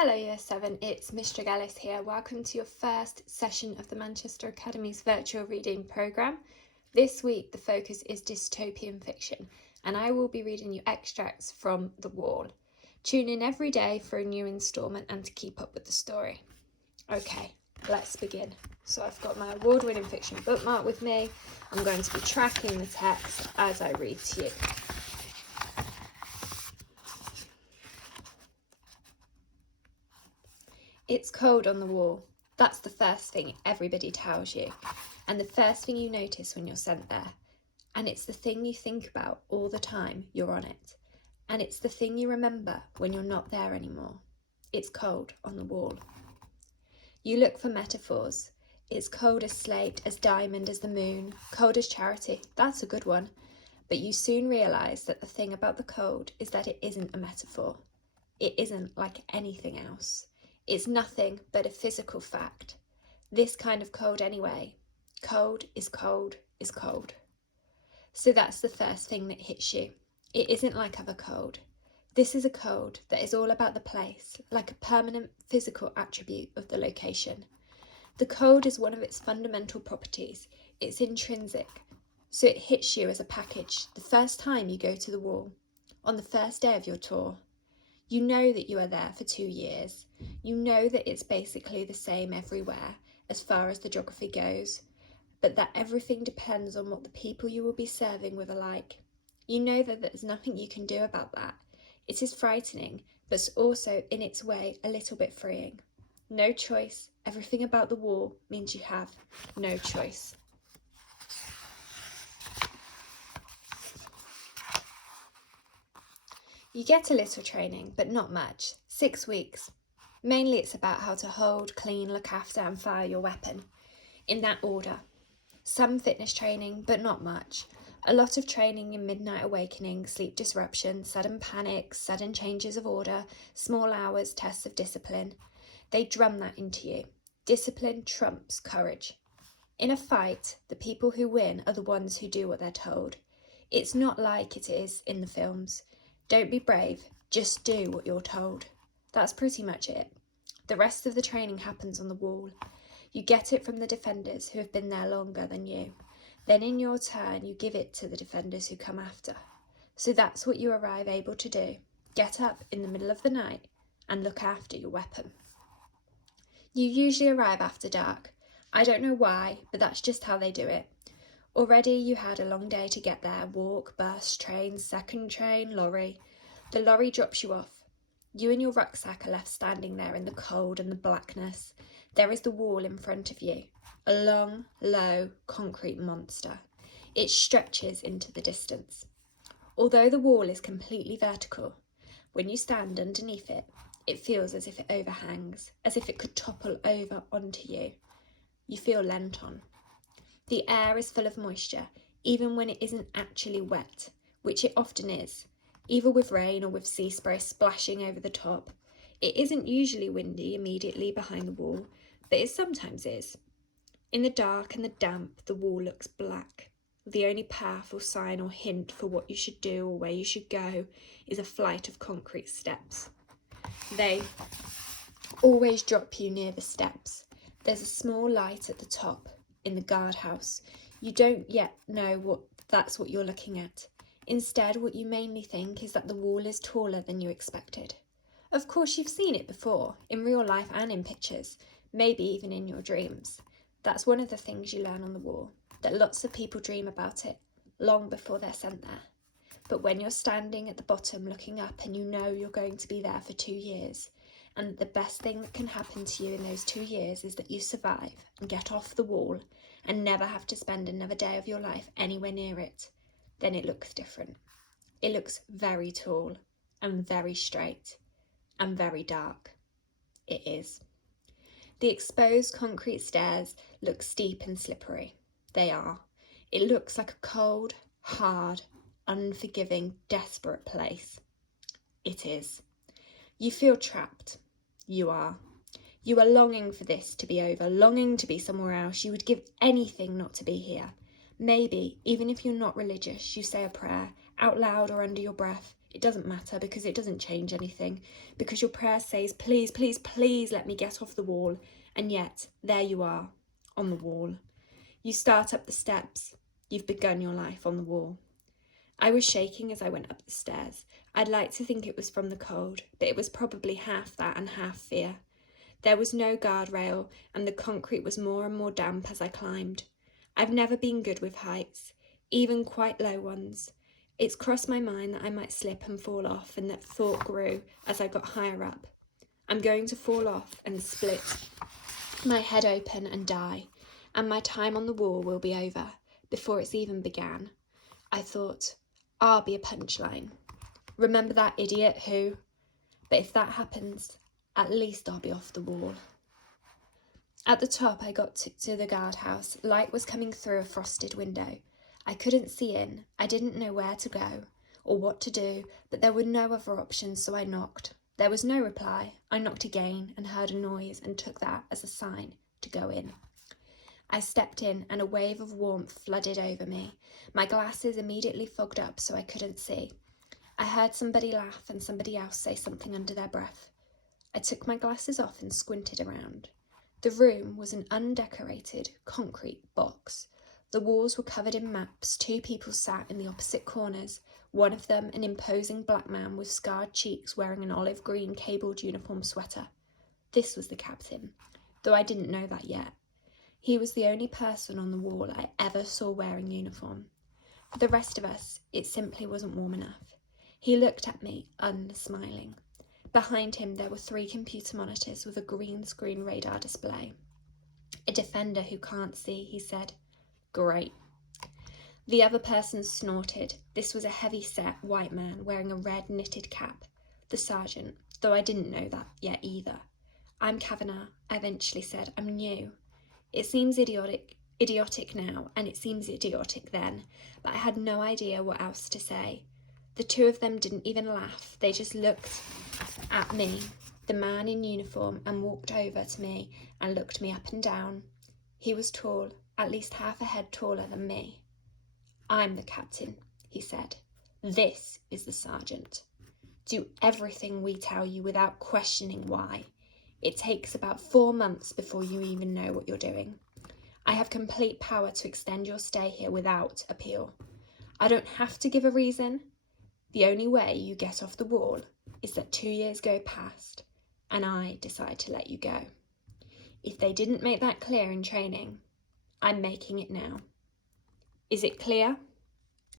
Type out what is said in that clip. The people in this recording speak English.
Hello Year 7, it's Miss Tregelles here. Welcome to your first session of the Manchester Academy's virtual reading programme. This week the focus is dystopian fiction and I will be reading you extracts from The Wall. Tune in every day for a new instalment and to keep up with the story. Okay, let's begin. So I've got my award-winning fiction bookmark with me. I'm going to be tracking the text as I read to you. It's cold on the wall. That's the first thing everybody tells you, and the first thing you notice when you're sent there. And it's the thing you think about all the time you're on it. And it's the thing you remember when you're not there anymore. It's cold on the wall. You look for metaphors. It's cold as slate, as diamond as the moon, cold as charity. That's a good one. But you soon realise that the thing about the cold is that it isn't a metaphor. It isn't like anything else. It's nothing but a physical fact. This kind of cold anyway. Cold is cold is cold. So that's the first thing that hits you. It isn't like other cold. This is a cold that is all about the place, like a permanent physical attribute of the location. The cold is one of its fundamental properties. It's intrinsic. So it hits you as a package the first time you go to the wall, on the first day of your tour. You know that you are there for 2 years. You know that it's basically the same everywhere as far as the geography goes, but that everything depends on what the people you will be serving with are like. You know that there's nothing you can do about that. It is frightening, but also in its way a little bit freeing. No choice. Everything about the wall means you have no choice. You get a little training, but not much. 6 weeks. Mainly it's about how to hold, clean, look after and fire your weapon. In that order. Some fitness training, but not much. A lot of training in midnight awakening, sleep disruption, sudden panics, sudden changes of order, small hours, tests of discipline. They drum that into you. Discipline trumps courage. In a fight, the people who win are the ones who do what they're told. It's not like it is in the films. Don't be brave, just do what you're told. That's pretty much it. The rest of the training happens on the wall. You get it from the defenders who have been there longer than you. Then in your turn, you give it to the defenders who come after. So that's what you arrive able to do. Get up in the middle of the night and look after your weapon. You usually arrive after dark. I don't know why, but that's just how they do it. Already you had a long day to get there, walk, bus, train, second train, lorry. The lorry drops you off. You and your rucksack are left standing there in the cold and the blackness. There is the wall in front of you, a long, low, concrete monster. It stretches into the distance. Although the wall is completely vertical, when you stand underneath it, it feels as if it overhangs, as if it could topple over onto you. You feel leant on. The air is full of moisture, even when it isn't actually wet, which it often is, either with rain or with sea spray splashing over the top. It isn't usually windy immediately behind the wall, but it sometimes is. In the dark and the damp, the wall looks black. The only path or sign or hint for what you should do or where you should go is a flight of concrete steps. They always drop you near the steps. There's a small light at the top. In the Guardhouse. You don't yet know that's what you're looking at. Instead, what you mainly think is that the wall is taller than you expected. Of course, you've seen it before, in real life and in pictures, maybe even in your dreams. That's one of the things you learn on the wall, that lots of people dream about it, long before they're sent there. But when you're standing at the bottom looking up and you know you're going to be there for 2 years, and the best thing that can happen to you in those 2 years is that you survive and get off the wall and never have to spend another day of your life anywhere near it, then it looks different. It looks very tall and very straight and very dark. It is. The exposed concrete stairs look steep and slippery. They are. It looks like a cold, hard, unforgiving, desperate place. It is. You feel trapped. You are. You are longing for this to be over, longing to be somewhere else. You would give anything not to be here. Maybe, even if you're not religious, you say a prayer, out loud or under your breath. It doesn't matter because it doesn't change anything, because your prayer says, please, please, please let me get off the wall. And yet, there you are, on the wall. You start up the steps. You've begun your life on the wall. I was shaking as I went up the stairs. I'd like to think it was from the cold, but it was probably half that and half fear. There was no guardrail, and the concrete was more and more damp as I climbed. I've never been good with heights, even quite low ones. It's crossed my mind that I might slip and fall off, and that thought grew as I got higher up. I'm going to fall off and split my head open and die, and my time on the wall will be over before it's even began. I thought, I'll be a punchline. Remember that idiot who? But if that happens, at least I'll be off the wall. At the top, I got to the guardhouse. Light was coming through a frosted window. I couldn't see in. I didn't know where to go or what to do, but there were no other options, so I knocked. There was no reply. I knocked again and heard a noise and took that as a sign to go in. I stepped in and a wave of warmth flooded over me. My glasses immediately fogged up so I couldn't see. I heard somebody laugh and somebody else say something under their breath. I took my glasses off and squinted around. The room was an undecorated concrete box. The walls were covered in maps. 2 people sat in the opposite corners, one of them an imposing black man with scarred cheeks wearing an olive green cabled uniform sweater. This was the captain, though I didn't know that yet. He was the only person on the wall I ever saw wearing uniform. For the rest of us, it simply wasn't warm enough. He looked at me, unsmiling. Behind him, there were 3 computer monitors with a green screen radar display. A defender who can't see, he said. Great. The other person snorted. This was a heavy-set white man wearing a red knitted cap. The sergeant, though I didn't know that yet either. I'm Kavanagh, I eventually said. I'm new. It seems idiotic now, and it seems idiotic then, but I had no idea what else to say. The 2 of them didn't even laugh. They just looked at me, the man in uniform, and walked over to me and looked me up and down. He was tall, at least half a head taller than me. I'm the captain, he said. This is the sergeant. Do everything we tell you without questioning why. It takes about 4 months before you even know what you're doing. I have complete power to extend your stay here without appeal. I don't have to give a reason. The only way you get off the wall is that 2 years go past and I decide to let you go. If they didn't make that clear in training, I'm making it now. Is it clear?